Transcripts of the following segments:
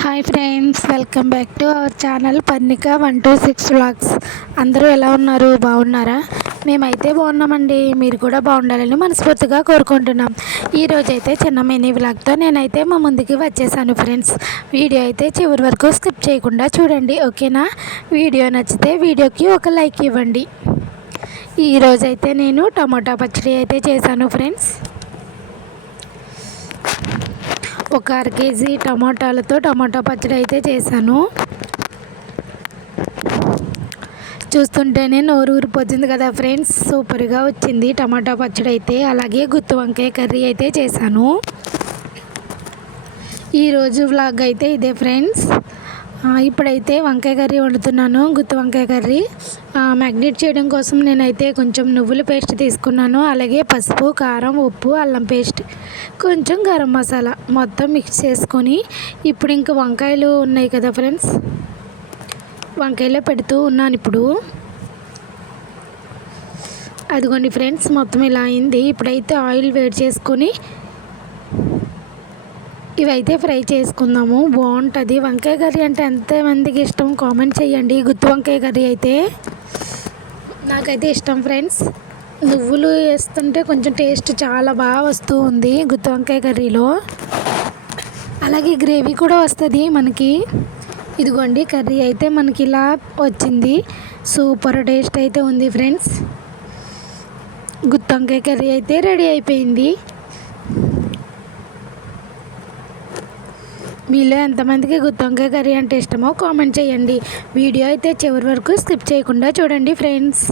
Hi friends welcome back to our channel Parnika one two six vlogs అందరూ ఎలా ఉన్నారు? బాగున్నారా? మేమైతే బాగున్నామండి. మీరు కూడా బాగుండాలని మనస్ఫూర్తిగా కోరుకుంటున్నాం. ఈరోజైతే చిన్న మినీ వ్లాగ్తో నేనైతే మా ముందుకి వచ్చేసాను ఫ్రెండ్స్ వీడియో అయితే చివరి వరకు స్కిప్ చేయకుండా చూడండి ఓకేనా? వీడియో నచ్చితే వీడియోకి ఒక లైక్ ఇవ్వండి. ఈరోజైతే నేను టమాటా పచ్చడి అయితే చేశాను ఫ్రెండ్స్ ఒక అర కేజీ టమాటాలతో టమాటా పచ్చడి అయితే చేశాను. చూస్తుంటేనే నోరు ఊరిపోతుంది కదా ఫ్రెండ్స్. సూపర్గా వచ్చింది టమాటా పచ్చడి అయితే. అలాగే గుత్తి వంకాయ కర్రీ అయితే చేశాను. ఈరోజు వ్లాగ్ అయితే ఇదే ఫ్రెండ్స్. ఇప్పుడైతే వంకాయ కర్రీ వండుతున్నాను. గుత్తి వంకాయ కర్రీ. మ్యాగ్నేట్ చేయడం కోసం నేనైతే కొంచెం నువ్వుల పేస్ట్ తీసుకున్నాను. అలాగే పసుపు కారం ఉప్పు అల్లం పేస్ట్ కొంచెం గరం మసాలా మొత్తం మిక్స్ చేసుకొని ఇప్పుడు ఇంకా వంకాయలు ఉన్నాయి కదా ఫ్రెండ్స్. వంకాయలో పెడుతూ ఉన్నాను ఇప్పుడు. అదిగోండి ఫ్రెండ్స్ మొత్తం ఇలా అయింది. ఇప్పుడైతే ఆయిల్ వేడి చేసుకొని ఇవైతే ఫ్రై చేసుకుందాము. బాగుంటుంది. వంకాయ కర్రీ అంటే ఎంతమందికి ఇష్టం? కామెంట్ చేయండి. గుత్తి వంకాయ కర్రీ అయితే నాకైతే ఇష్టం ఫ్రెండ్స్. నువ్వులు వేస్తుంటే కొంచెం టేస్ట్ చాలా బాగా వస్తూ ఉంది గుత్తి వంకాయ కర్రీలో. అలాగే గ్రేవీ కూడా వస్తుంది మనకి. ఇదిగోండి కర్రీ అయితే మనకి ఇలా వచ్చింది. సూపర్ టేస్ట్ అయితే ఉంది ఫ్రెండ్స్. గుత్తి వంకాయ కర్రీ అయితే రెడీ అయిపోయింది. మీలో ఎంతమందికి గుత్తొంకాయ కర్రీ అంటే ఇష్టమో కామెంట్ చేయండి. వీడియో అయితే చివరి వరకు స్కిప్ చేయకుండా చూడండి ఫ్రెండ్స్.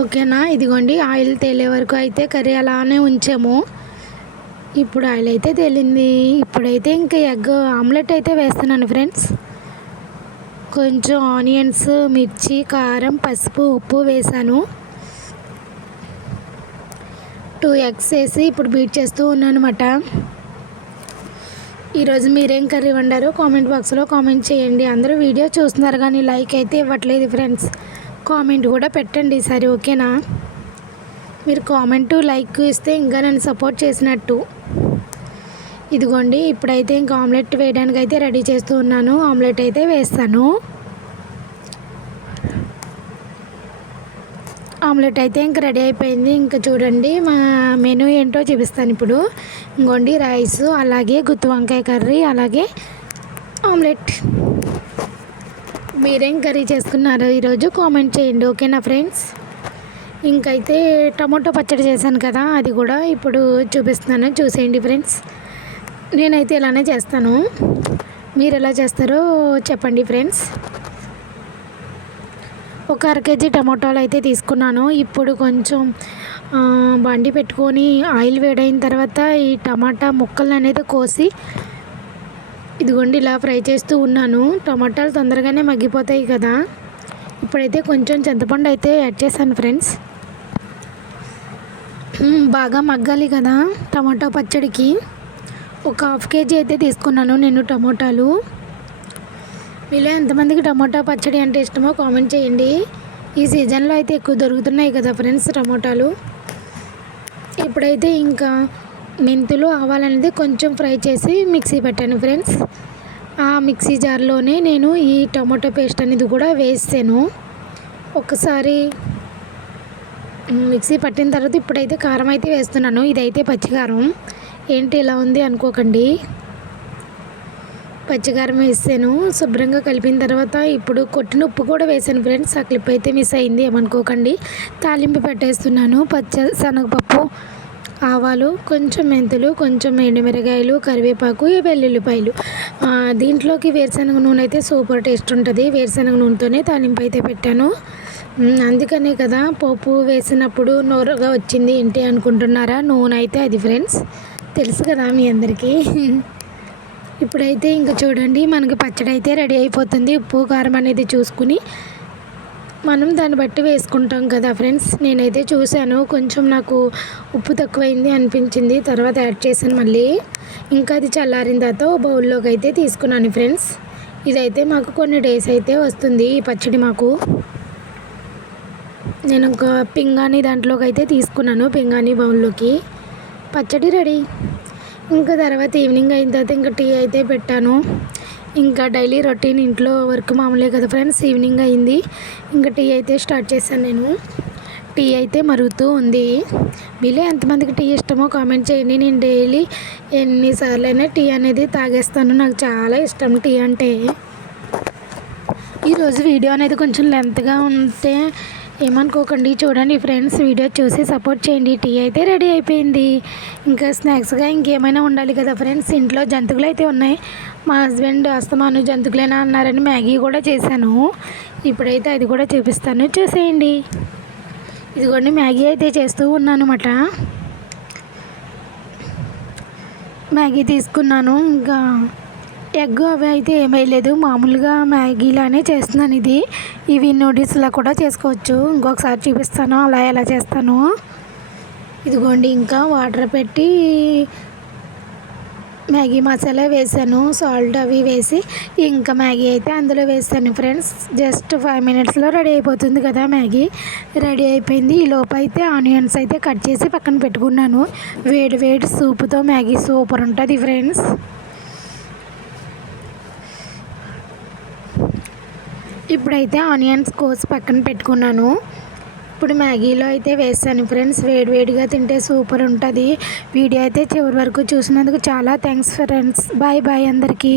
ఓకేనా? ఇదిగోండి ఆయిల్ తేలే వరకు అయితే కర్రీ అలానే ఉంచాము. ఇప్పుడు ఆయిల్ అయితే తేలింది. ఇప్పుడైతే ఇంకా ఎగ్ ఆమ్లెట్ అయితే వేస్తున్నాను ఫ్రెండ్స్. కొంచెం ఆనియన్స్ మిర్చి కారం పసుపు ఉప్పు వేసాను. టూ ఎగ్స్ వేసి ఇప్పుడు బీట్ చేస్తూ ఉన్నాను అనమాట ఈరోజు మీరేం కర్రీ వండారో కామెంట్ బాక్స్లో కామెంట్ చేయండి. అందరూ వీడియో చూస్తున్నారు కానీ లైక్ అయితే ఇవ్వట్లేదు ఫ్రెండ్స్. కామెంట్ కూడా పెట్టండి సరే ఓకేనా? మీరు కామెంట్ లైక్ ఇస్తే ఇంకా నన్ను సపోర్ట్ చేసినట్టు. ఇదిగోండి ఇప్పుడైతే ఇంకా ఆమ్లెట్ వేయడానికి అయితే రెడీ చేస్తూ ఉన్నాను. ఆమ్లెట్ అయితే వేస్తాను. ఆమ్లెట్ అయితే ఇంక రెడీ అయిపోయింది. ఇంకా చూడండి మా మెనూ ఏంటో చూపిస్తాను ఇప్పుడు. ఇంకోండి రైస్ అలాగే గుత్తి వంకాయ కర్రీ అలాగే ఆమ్లెట్. మీరేం కర్రీ చేసుకున్నారు ఈరోజు కామెంట్ చేయండి ఓకేనా ఫ్రెండ్స్? ఇంకైతే టమాటో పచ్చడి చేశాను కదా అది కూడా ఇప్పుడు చూపిస్తున్నాను చూసేయండి ఫ్రెండ్స్. నేనైతే ఇలానే చేస్తాను. మీరు ఎలా చేస్తారో చెప్పండి ఫ్రెండ్స్. ఒక అర కేజీ టమాటాలు అయితే తీసుకున్నాను. ఇప్పుడు కొంచెం బండి పెట్టుకొని ఆయిల్ వేడైన తర్వాత ఈ టమాటా ముక్కలు అనేది కోసి ఇదిగోండి ఇలా ఫ్రై చేస్తూ ఉన్నాను. టమాటాలు తొందరగానే మగ్గిపోతాయి కదా. ఇప్పుడైతే కొంచెం చింతపండు అయితే యాడ్ చేశాను ఫ్రెండ్స్. బాగా మగ్గాలి కదా టమాటా పచ్చడికి. ఒక హాఫ్ కేజీ అయితే తీసుకున్నాను నేను టమోటాలు. మీలో ఎంతమందికి టమాటా పచ్చడి అంటే ఇష్టమో కామెంట్ చేయండి. ఈ సీజన్లో అయితే ఎక్కువ దొరుకుతున్నాయి కదా ఫ్రెండ్స్ టమాటాలు. ఇప్పుడైతే ఇంకా మెంతులు ఆవాలనేది కొంచెం ఫ్రై చేసి మిక్సీ పెట్టాను ఫ్రెండ్స్. ఆ మిక్సీ జార్లోనే నేను ఈ టమాటో పేస్ట్ అనేది కూడా వేసాను. ఒకసారి మిక్సీ పట్టిన తర్వాత ఇప్పుడైతే కారం అయితే వేస్తున్నాను. ఇదైతే పచ్చికారం. ఏంటి ఇలా ఉంది అనుకోకండి. పచ్చికారం వేసాను. శుభ్రంగా కలిపిన తర్వాత ఇప్పుడు కొట్టిన ఉప్పు కూడా వేసాను ఫ్రెండ్స్. ఆ క్లిప్ అయితే మిస్ అయింది ఏమనుకోకండి. తాలింపు పెట్టేస్తున్నాను పచ్చ శనగపప్పు ఆవాలు కొంచెం మెంతులు కొంచెం ఎండుమిరగాయలు కరివేపాకు వెల్లుల్లిపాయలు. దీంట్లోకి వేరుశనగ నూనె అయితే సూపర్ టేస్ట్ ఉంటుంది. వేరుశనగ నూనెతోనే తాలింపు అయితే పెట్టాను. అందుకనే కదా పోపు వేసినప్పుడు నోరుగా వచ్చింది ఏంటి అనుకుంటున్నారా? నూనె అయితే అది ఫ్రెండ్స్. తెలుసు కదా మీ అందరికీ. ఇప్పుడైతే ఇంకా చూడండి మనకి పచ్చడి అయితే రెడీ అయిపోతుంది. ఉప్పు కారం అనేది చూసుకుని మనం దాన్ని బట్టి వేసుకుంటాం కదా ఫ్రెండ్స్. నేనైతే చూశాను కొంచెం నాకు ఉప్పు తక్కువైంది అనిపించింది. తర్వాత యాడ్ చేశాను మళ్ళీ. ఇంకా అది చల్లారిన తర్వాత బౌల్లోకి అయితే తీసుకున్నాను ఫ్రెండ్స్. ఇదైతే మాకు కొన్ని డేస్ అయితే వస్తుంది ఈ పచ్చడి మాకు. నేను ఒక పింగాణి దాంట్లోకి అయితే తీసుకున్నాను పింగాణి బౌల్లోకి. పచ్చడి రెడీ. ఇంకా తర్వాత ఈవినింగ్ అయిన తర్వాత ఇంకా టీ అయితే పెట్టాను. ఇంకా డైలీ రొటీన్ ఇంట్లో వర్క్ మామూలే కదా ఫ్రెండ్స్ ఈవినింగ్ అయింది. ఇంకా టీ అయితే స్టార్ట్ చేశాను నేను. టీ అయితే మరుగుతూ ఉంది. మీలో ఎంతమందికి టీ ఇష్టమో కామెంట్ చేయండి. నేను డైలీ ఎన్నిసార్లు అయినా టీ అనేది తాగేస్తాను. నాకు చాలా ఇష్టం టీ అంటే. ఈరోజు వీడియో అనేది కొంచెం లెంత్గా ఉంటే ఏమనుకోకండి చూడండి ఫ్రెండ్స్ వీడియో చూసి సపోర్ట్ చేయండి. టీ అయితే రెడీ అయిపోయింది. ఇంకా స్నాక్స్గా ఇంకేమైనా ఉండాలి కదా ఫ్రెండ్స్? ఇంట్లో జంతువులు అయితే ఉన్నాయి. మా హస్బెండ్ అస్తమాను జంతువులేనా అన్నారని మ్యాగీ కూడా చేశాను. ఇప్పుడైతే అది కూడా చూపిస్తాను. చూసేయండి. ఇదిగోండి మ్యాగీ అయితే చేస్తూ ఉన్నాను అన్నమాట మ్యాగీ తీసుకున్నాను. ఇంకా ఎగ్ అవి అయితే ఏమీ లేదు. మామూలుగా మ్యాగీలానే చేస్తున్నాను ఇది. ఇవి నూడిల్స్లా కూడా చేసుకోవచ్చు. ఇంకొకసారి చూపిస్తాను అలా ఎలా చేస్తాను. ఇదిగోండి ఇంకా వాటర్ పెట్టి మ్యాగీ మసాలా వేసాను. సాల్ట్ అవి వేసి ఇంకా మ్యాగీ అయితే అందులో వేసాను ఫ్రెండ్స్. జస్ట్ ఫైవ్ మినిట్స్లో రెడీ అయిపోతుంది కదా మ్యాగీ. రెడీ అయిపోయింది. ఈ లోపు అయితే ఆనియన్స్ అయితే కట్ చేసి పక్కన పెట్టుకున్నాను. వేడి వేడి సూప్తో మ్యాగీ సూపర్ ఉంటుంది ఫ్రెండ్స్. ఇప్పుడైతే ఆనియన్స్ కోసి పక్కన పెట్టుకున్నాను. ఇప్పుడు మ్యాగీలో అయితే వేసాను ఫ్రెండ్స్. వేడివేడిగా తింటే సూపర్ ఉంటుంది. వీడియో అయితే చివరి వరకు చూసినందుకు చాలా థ్యాంక్స్ ఫ్రెండ్స్. బాయ్ బాయ్ అందరికీ.